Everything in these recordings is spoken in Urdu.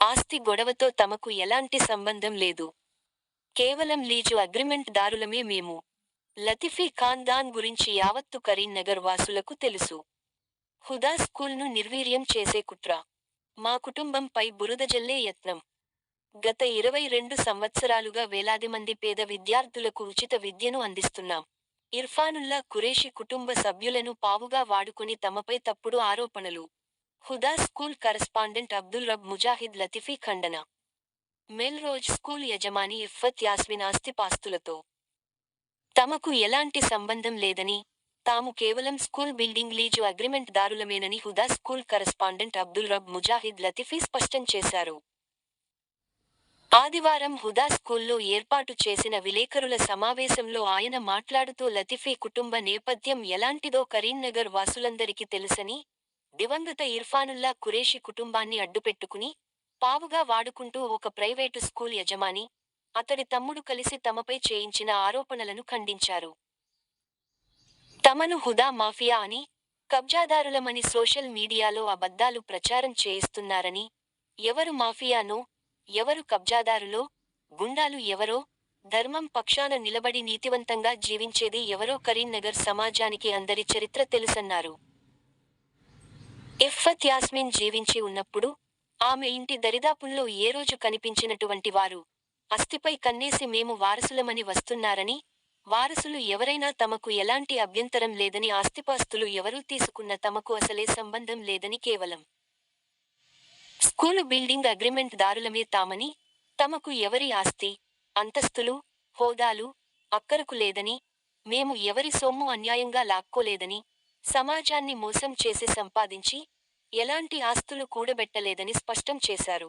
ఆస్తి గొడవతో తమకు ఎలాంటి సంబంధం లేదు. కేవలం లీజు అగ్రిమెంట్ దారులమే మేము. లతిఫీ ఖాన్దాన్ గురించి యావత్తు కరీంనగర్ వాసులకు తెలుసు. హుదా స్కూల్ను నిర్వీర్యం చేసే కుట్ర. మా కుటుంబంపై బురద జల్లే యత్నం. గత 22 సంవత్సరాలుగా వేలాది మంది పేద విద్యార్థులకు ఉచిత విద్యను అందిస్తున్నాం. ఇర్ఫానుల్లా ఖురేషి కుటుంబ సభ్యులను పావుగా వాడుకుని తమపై తప్పుడు ఆరోపణలు. హుదా స్కూల్ కరస్పాండెంట్ అబ్దుల్ రబ్ ముజాహిద్ లతిఫీ ఖండన. మెల్రోజ్ స్కూల్ యజమాని ఇఫ్ఫత్ యాస్మిన్ ఆస్తిపాస్తులతో తమకు ఎలాంటి సంబంధం లేదని, తాము కేవలం స్కూల్ బిల్డింగ్ లీజు అగ్రిమెంట్ దారులమేనని హుదా స్కూల్ కరస్పాండెంట్ అబ్దుల్ రబ్ ముజాహిద్ లతిఫీ స్పష్టం చేశారు. ఆదివారం హుదా స్కూల్లో ఏర్పాటు చేసిన విలేకరుల సమావేశంలో ఆయన మాట్లాడుతూ లతిఫీ కుటుంబ నేపథ్యం ఎలాంటిదో కరీంనగర్ వాసులందరికీ తెలుసని, దివంగత ఇర్ఫానుల్లా ఖురేషి కుటుంబాన్ని అడ్డుపెట్టుకుని, పావుగా వాడుకుంటూ ఒక ప్రైవేటు స్కూల్ యజమాని, అతడి తమ్ముడు కలిసి తమపై చేయించిన ఆరోపణలను ఖండించారు. తమను హుదా మాఫియా అని, కబ్జాదారులమని సోషల్ మీడియాలో అబద్ధాలు ప్రచారం చేయిస్తున్నారని, ఎవరు మాఫియానో, ఎవరు కబ్జాదారులో, గుండాలు ఎవరో, ధర్మం పక్షాన నిలబడి నీతివంతంగా జీవించేది ఎవరో కరీంనగర్ సమాజానికి అందరి చరిత్ర తెలుసన్నారు. ఇఫ్ఫత్ యాస్మిన్ జీవించి ఉన్నప్పుడు, ఆమె ఇంటి దరిదాపుల్లో ఏ రోజు కనిపించినటువంటి వారు, అస్థిపై కన్నేసి మేము వారసులమని వస్తున్నారని, వారసులు ఎవరైనా తమకు ఎలాంటి అభ్యంతరం లేదని, ఆస్తిపాస్తులు ఎవరూ తీసుకున్న తమకు అసలే సంబంధం లేదని, కేవలం స్కూలు బిల్డింగ్ అగ్రిమెంట్ దారులమే తామని, తమకు ఎవరి ఆస్తి, అంతస్తులు, హోదాలు అక్కరకు లేదని, మేము ఎవరి సొమ్ము అన్యాయంగా లాక్కోలేదని, సమాజాన్ని మోసం చేసి సంపాదించి ఎలాంటి ఆస్తులు కూడబెట్టలేదని స్పష్టం చేశారు.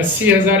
80,000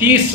30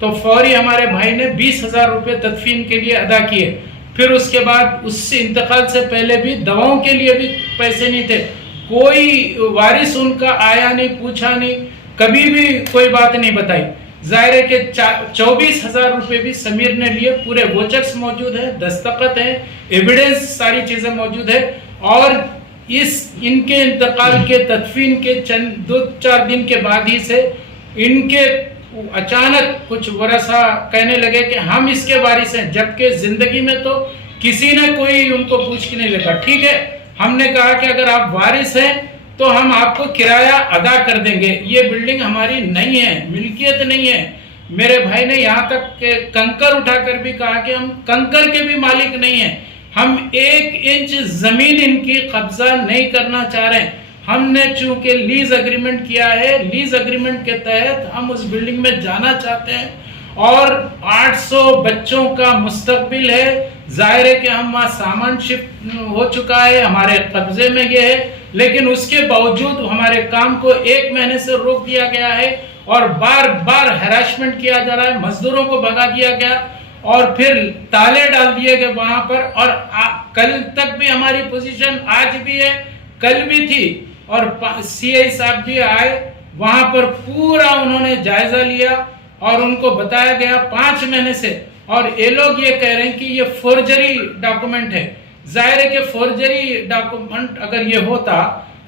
تو فوری ہمارے بھائی نے 20,000 روپے تدفین کے لیے ادا کیے. پھر اس کے بعد اس سے انتقال سے پہلے بھی دواؤں کے لیے بھی پیسے نہیں تھے. کوئی وارث ان کا آیا نہیں, پوچھا نہیں, کبھی بھی کوئی بات نہیں بتائی. ظاہر ہے کہ 24,000 روپے بھی سمیر نے لیے. پورے ووچرز موجود ہیں, دستخط ہیں, ایویڈنس ساری چیزیں موجود ہے. اور ان کے انتقال کے تدفین کے چند 2-4 دن کے بعد ہی سے ان کے اچانک کچھ ورثہ کہنے لگے کہ ہم اس کے وارث ہیں, جبکہ زندگی میں تو کسی نے کوئی ان کو پوچھ کے نہیں لگا. ٹھیک ہے, ہم نے کہا کہ اگر آپ وارث ہیں تو ہم آپ کو کرایہ ادا کر دیں گے, یہ بلڈنگ ہماری نہیں ہے, ملکیت نہیں ہے. میرے بھائی نے یہاں تک کہ کنکر اٹھا کر بھی کہا کہ ہم کنکر کے بھی مالک نہیں ہیں, ہم 1 انچ زمین ان کی قبضہ نہیں کرنا چاہ رہے ہیں. ہم نے چونکہ لیز اگریمنٹ کیا ہے, لیز اگریمنٹ کے تحت ہم اس بلڈنگ میں جانا چاہتے ہیں اور 800 بچوں کا مستقبل ہے. ظاہر ہے کہ ہم وہاں سامان شفٹ ہو چکا ہے, ہمارے قبضے میں یہ ہے, لیکن اس کے باوجود ہمارے کام کو 1 مہینے سے روک دیا گیا ہے اور بار بار ہراسمنٹ کیا جا رہا ہے. مزدوروں کو بھگا دیا گیا اور پھر تالے ڈال دیے گئے وہاں پر. اور کل تک بھی ہماری پوزیشن آج بھی ہے, کل بھی تھی, اور سی آئی صاحب بھی آئے وہاں پر, پورا انہوں نے جائزہ لیا اور ان کو بتایا گیا 5 مہینے سے. اور یہ لوگ یہ کہہ رہے ہیں کہ یہ فورجری ڈاکومنٹ ہے. ظاہر ہے کہ فورجری ڈاکومنٹ اگر یہ ہوتا,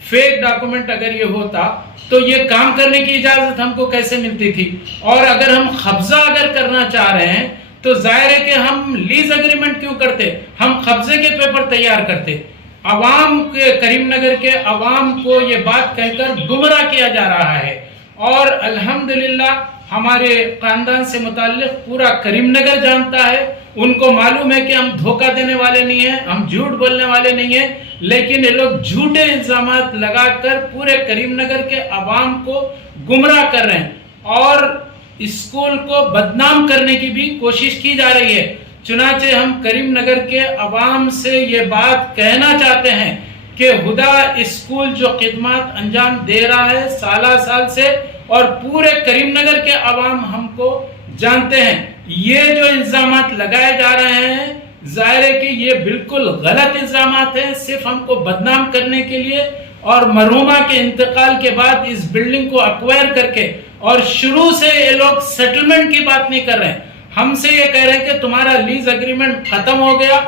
فیک ڈاکومنٹ اگر یہ ہوتا, تو یہ کام کرنے کی اجازت ہم کو کیسے ملتی تھی؟ اور اگر ہم قبضہ اگر کرنا چاہ رہے ہیں تو ظاہر ہے کہ ہم لیز اگریمنٹ کیوں کرتے, ہم قبضے کے پیپر تیار کرتے. عوام کے, کریم نگر کے عوام کو یہ بات کہہ کر گمراہ کیا جا رہا ہے. اور الحمدللہ ہمارے خاندان سے متعلق پورا کریم نگر جانتا ہے. ان کو معلوم ہے کہ ہم دھوکہ دینے والے نہیں ہیں, ہم جھوٹ بولنے والے نہیں ہیں, لیکن یہ لوگ جھوٹے الزامات لگا کر پورے کریم نگر کے عوام کو گمراہ کر رہے ہیں اور اسکول کو بدنام کرنے کی بھی کوشش کی جا رہی ہے. چنانچہ ہم کریم نگر کے عوام سے یہ بات کہنا چاہتے ہیں کہ ہدا اسکول جو خدمات انجام دے رہا ہے سالہ سال سے, اور پورے کریم نگر کے عوام ہم کو جانتے ہیں, یہ جو الزامات لگائے جا رہے ہیں ظاہر ہے کہ یہ بالکل غلط الزامات ہیں, صرف ہم کو بدنام کرنے کے لیے. اور مرحومہ کے انتقال کے بعد اس بلڈنگ کو ایکوائر کر کے, اور شروع سے یہ لوگ سیٹلمنٹ کی بات نہیں کر رہے ہیں, ہم سے یہ کہہ رہے ہیں کہ تمہارا لیز اگریمنٹ ختم ہو گیا,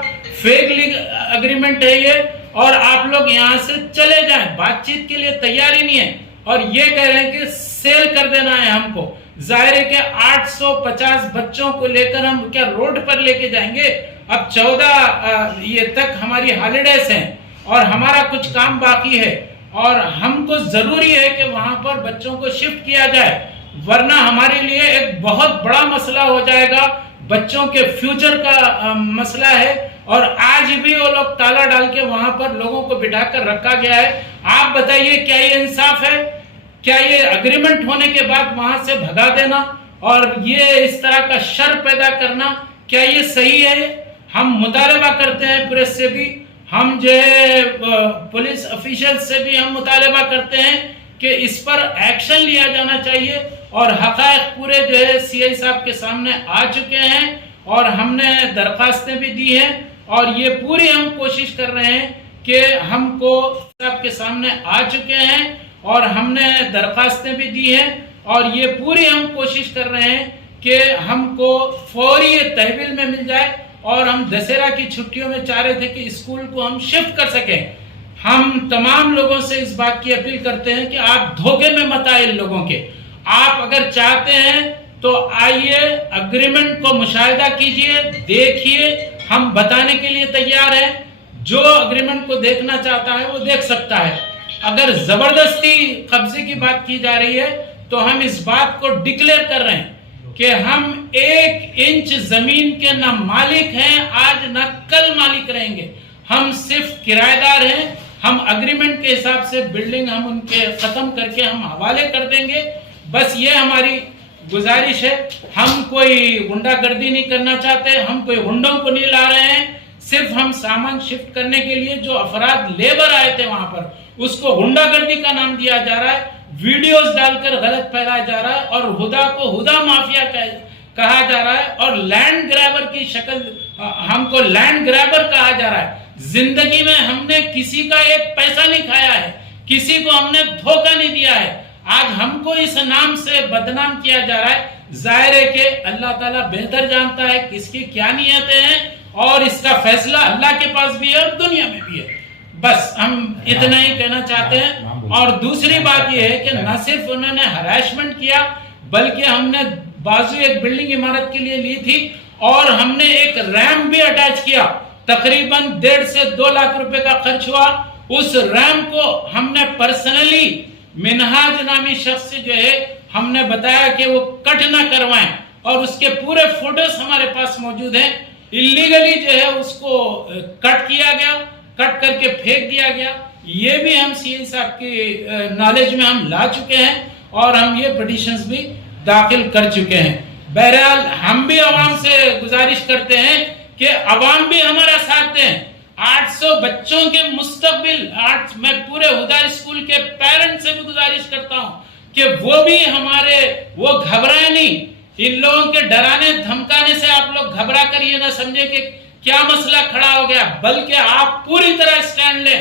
فیک لیز اگریمنٹ ہے یہ, اور آپ لوگ یہاں سے چلے جائیں. بات چیت کے لیے تیار ہی نہیں ہے, اور یہ کہہ رہے ہیں کہ سیل کر دینا ہے ہم کو. ظاہر ہے کہ 850 بچوں کو لے کر ہم کیا روڈ پر لے کے جائیں گے؟ اب 14 یہ تک ہماری ہالیڈیز ہیں اور ہمارا کچھ کام باقی ہے, اور ہم کو ضروری ہے کہ وہاں پر بچوں کو شفٹ کیا جائے, ورنہ ہمارے لیے ایک بہت بڑا مسئلہ ہو جائے گا. بچوں کے فیوچر کا مسئلہ ہے, اور آج بھی وہ لوگ تالا ڈال کے وہاں پر لوگوں کو بٹھا کر رکھا گیا ہے. آپ بتائیے کیا یہ انصاف ہے؟ کیا یہ اگریمنٹ ہونے کے بعد وہاں سے بھگا دینا اور یہ اس طرح کا شر پیدا کرنا, کیا یہ صحیح ہے؟ ہم مطالبہ کرتے ہیں پریس سے بھی, ہم جو ہے پولیس افیشل سے بھی ہم مطالبہ کرتے ہیں کہ اس پر ایکشن لیا جانا چاہیے. اور حقائق پورے جو ہے سی آئی صاحب کے سامنے آ چکے ہیں, اور ہم نے درخواستیں بھی دی ہیں, اور یہ پوری ہم کوشش کر رہے ہیں کہ ہم کو صاحب کے سامنے آ چکے ہیں, اور ہم نے درخواستیں بھی دی ہیں, اور یہ پوری ہم کوشش کر رہے ہیں کہ ہم کو فوری تحویل میں مل جائے, اور ہم دسہرہ کی چھٹیوں میں چاہ رہے تھے کہ اسکول کو ہم شفٹ کر سکیں. ہم تمام لوگوں سے اس بات کی اپیل کرتے ہیں کہ آپ دھوکے میں مت آئے لوگوں کے. آپ اگر چاہتے ہیں تو آئیے, اگریمنٹ کو مشاہدہ کیجئے, دیکھیے, ہم بتانے کے لیے تیار ہیں. جو اگریمنٹ کو دیکھنا چاہتا ہے وہ دیکھ سکتا ہے. اگر زبردستی قبضے کی بات کی جا رہی ہے تو ہم اس بات کو ڈکلیئر کر رہے ہیں کہ ہم 1 انچ زمین کے نہ مالک ہیں, آج نہ کل مالک رہیں گے. ہم صرف کرایہ دار ہیں. ہم اگریمنٹ کے حساب سے بلڈنگ ہم ان کے ختم کر کے ہم حوالے کر دیں گے. بس یہ ہماری گزارش ہے. ہم کوئی غنڈہ گردی نہیں کرنا چاہتے, ہم کوئی غنڈوں کو نہیں لا رہے ہیں. صرف ہم سامان شفٹ کرنے کے لیے جو افراد لیبر آئے تھے وہاں پر, اس کو غنڈہ گردی کا نام دیا جا رہا ہے, ویڈیوز ڈال کر غلط پھیلایا جا رہا ہے, اور ہدا کو ہدا مافیا کہا جا رہا ہے اور لینڈ گریبر کی شکل ہم کو لینڈ گریبر کہا جا رہا ہے. زندگی میں ہم نے کسی کا ایک پیسہ نہیں کھایا ہے, کسی کو ہم نے دھوکہ نہیں دیا ہے. آج ہم کو اس نام سے بدنام کیا جا رہا ہے. ظاہر ہے کہ اللہ تعالیٰ بہتر جانتا ہے کس کی کیا نیتیں ہیں اور اس کا فیصلہ اللہ کے پاس بھی ہے اور دنیا میں بھی ہے. بس ہم اتنا ہی کہنا چاہتے ہیں. اور دوسری بات یہ ہے کہ نہ صرف انہوں نے ہراسمنٹ کیا بلکہ ہم نے بازو ایک بلڈنگ عمارت کے لیے لی تھی اور ہم نے ایک ریمپ بھی اٹیچ کیا. تقریباً 1.5 سے 2 لاکھ روپے کا خرچ ہوا. اس ریمپ کو ہم نے پرسنلی منہاج نامی شخص سے جو ہے ہم نے بتایا کہ وہ کٹ نہ کروائیں اور اس کے پورے فوٹوز ہمارے پاس موجود ہیں. اللیگلی جو ہے اس کو کٹ کیا گیا, کٹ کر کے پھینک دیا گیا. یہ بھی ہم سی ایم صاحب کی نالج میں ہم لا چکے ہیں اور ہم یہ پٹیشنز بھی داخل کر چکے ہیں. بہرحال ہم بھی عوام سے گزارش کرتے ہیں کہ عوام بھی ہمارا ساتھ دیں. 800 بچوں کے مستقبل, آج میں پورے ہدا اسکول کے پیرنٹ سے بھی گزارش کرتا ہوں کہ وہ بھی وہ گھبرائے نہیں. ان لوگوں کے ڈرانے دھمکانے سے آپ لوگ گھبرا کر یہ نہ سمجھے کہ کیا مسئلہ کھڑا ہو گیا, بلکہ آپ پوری طرح اسٹینڈ لیں,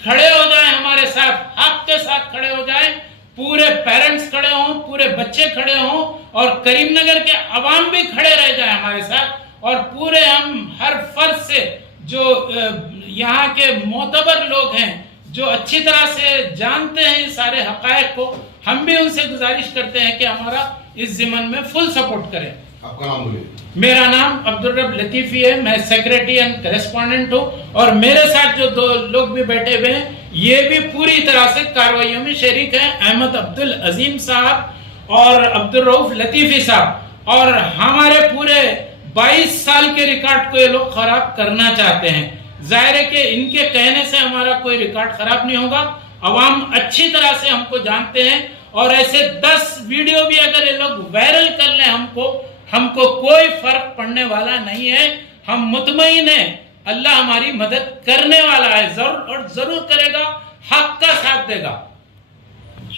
کھڑے ہو جائیں ہمارے ساتھ, حق کے ساتھ کھڑے ہو جائیں. پورے پیرنٹس کھڑے ہوں, پورے بچے کھڑے ہوں اور کریم نگر کے عوام بھی کھڑے رہ جائیں ہمارے ساتھ. اور پورے ہم ہر فرد سے جو یہاں کے معتبر لوگ ہیں جو اچھی طرح سے جانتے ہیں سارے حقائق کو, ہم بھی ان سے گزارش کرتے ہیں کہ ہمارا اس ضمن میں فل سپورٹ کریں. آپ کا نام بولیے. میرا نام عبدالرب لطیفی ہے, میں سیکریٹری اینڈ کریسپونڈنٹ ہوں اور میرے ساتھ جو 2 لوگ بھی بیٹھے ہوئے ہیں یہ بھی پوری طرح سے کارروائیوں میں شریک ہیں, احمد عبدالعظیم صاحب اور عبدالرؤف لطیفی صاحب. اور ہمارے پورے 22 سال کے ریکارڈ کو یہ لوگ خراب کرنا چاہتے ہیں. ظاہر ہے کہ ان کے کہنے سے ہمارا کوئی ریکارڈ خراب نہیں ہوگا. عوام اچھی طرح سے ہم کو جانتے ہیں اور ایسے 10 ویڈیو بھی اگر یہ لوگ وائرل کر لیں ہم کو کوئی فرق پڑنے والا نہیں ہے. ہم مطمئن ہیں اللہ ہماری مدد کرنے والا ہے, ضرور اور ضرور کرے گا, حق کا ساتھ دے گا.